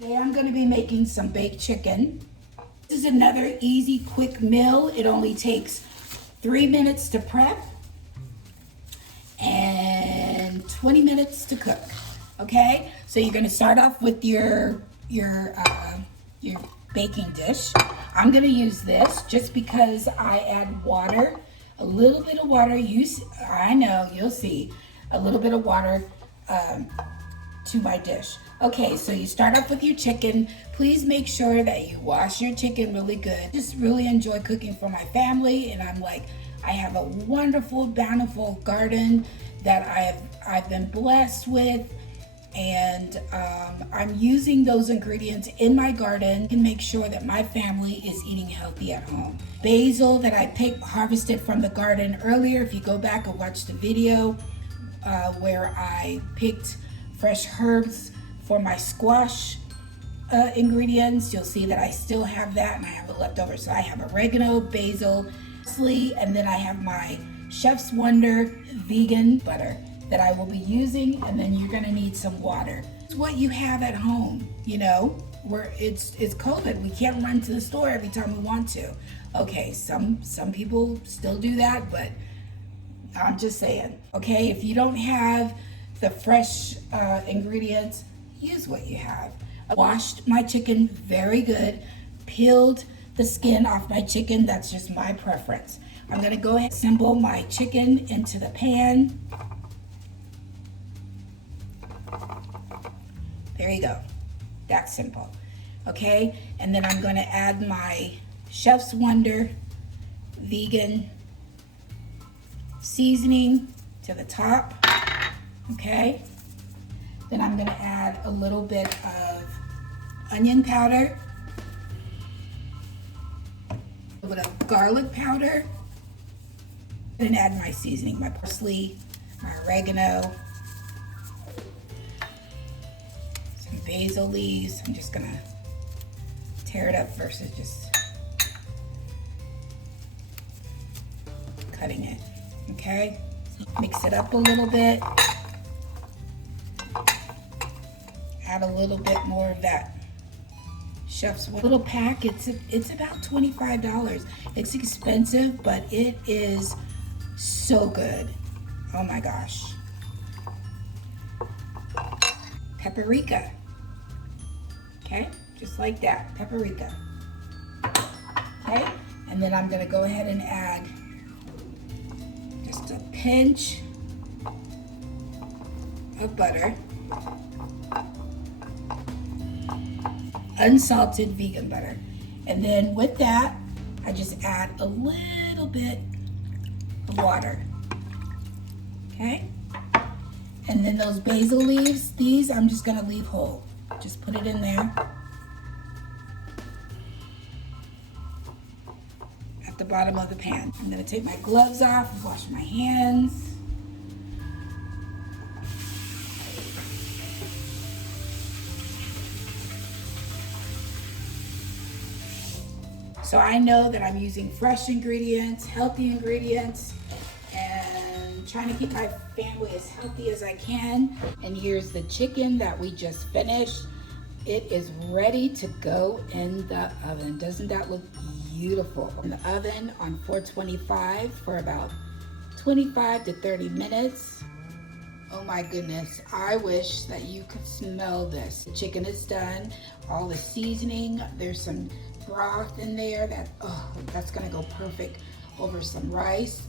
Today I'm going to be making some baked chicken. This is another easy, quick meal. It only takes 3 minutes to prep and 20 minutes to cook. Okay, so you're going to start off with your baking dish. I'm going to use this just because I add water, a little bit of water. I know you'll see a little bit of water to my dish. Okay, so you start off with your chicken. Please make sure that you wash your chicken really good. Just really enjoy cooking for my family, and I have a wonderful, bountiful garden that I've been blessed with, and I'm using those ingredients in my garden to make sure that my family is eating healthy at home. Basil that I harvested from the garden earlier. If you go back and watch the video where I picked fresh herbs for my squash ingredients, you'll see that I still have that and I have it left over. So I have oregano, basil, parsley, and then I have my Chef's Wonder vegan butter that I will be using, and then you're gonna need some water. It's what you have at home, you know, where it's COVID. We can't run to the store every time we want to. Okay, some people still do that, but I'm just saying, okay, if you don't have the fresh ingredients, use what you have. I washed my chicken very good, peeled the skin off my chicken. That's just my preference. I'm gonna go ahead and assemble my chicken into the pan. There you go, that's simple. Okay, and then I'm gonna add my Chef's Wonder vegan seasoning to the top. Okay, then I'm gonna add a little bit of onion powder, a little bit of garlic powder, and add my seasoning, my parsley, my oregano, some basil leaves. I'm just gonna tear it up versus just cutting it. Okay, mix it up a little bit. Add a little bit more of that Chef's Wonder. Little pack, it's about $25. It's expensive, but it is so good. Oh my gosh. Paprika. Okay, just like that, paprika. Okay, and then I'm gonna go ahead and add just a pinch of butter. Unsalted vegan butter. And then with that, I just add a little bit of water. Okay? And then those basil leaves, these I'm just gonna leave whole. Just put it in there. At the bottom of the pan. I'm gonna take my gloves off and wash my hands. So I know that I'm using fresh ingredients, healthy ingredients, and trying to keep my family as healthy as I can. And here's the chicken that we just finished. It is ready to go in the oven. Doesn't that look beautiful? In the oven on 425 for about 25 to 30 minutes. Oh my goodness, I wish that you could smell this. The chicken is done, all the seasoning, there's some broth in there that's gonna go perfect over some rice.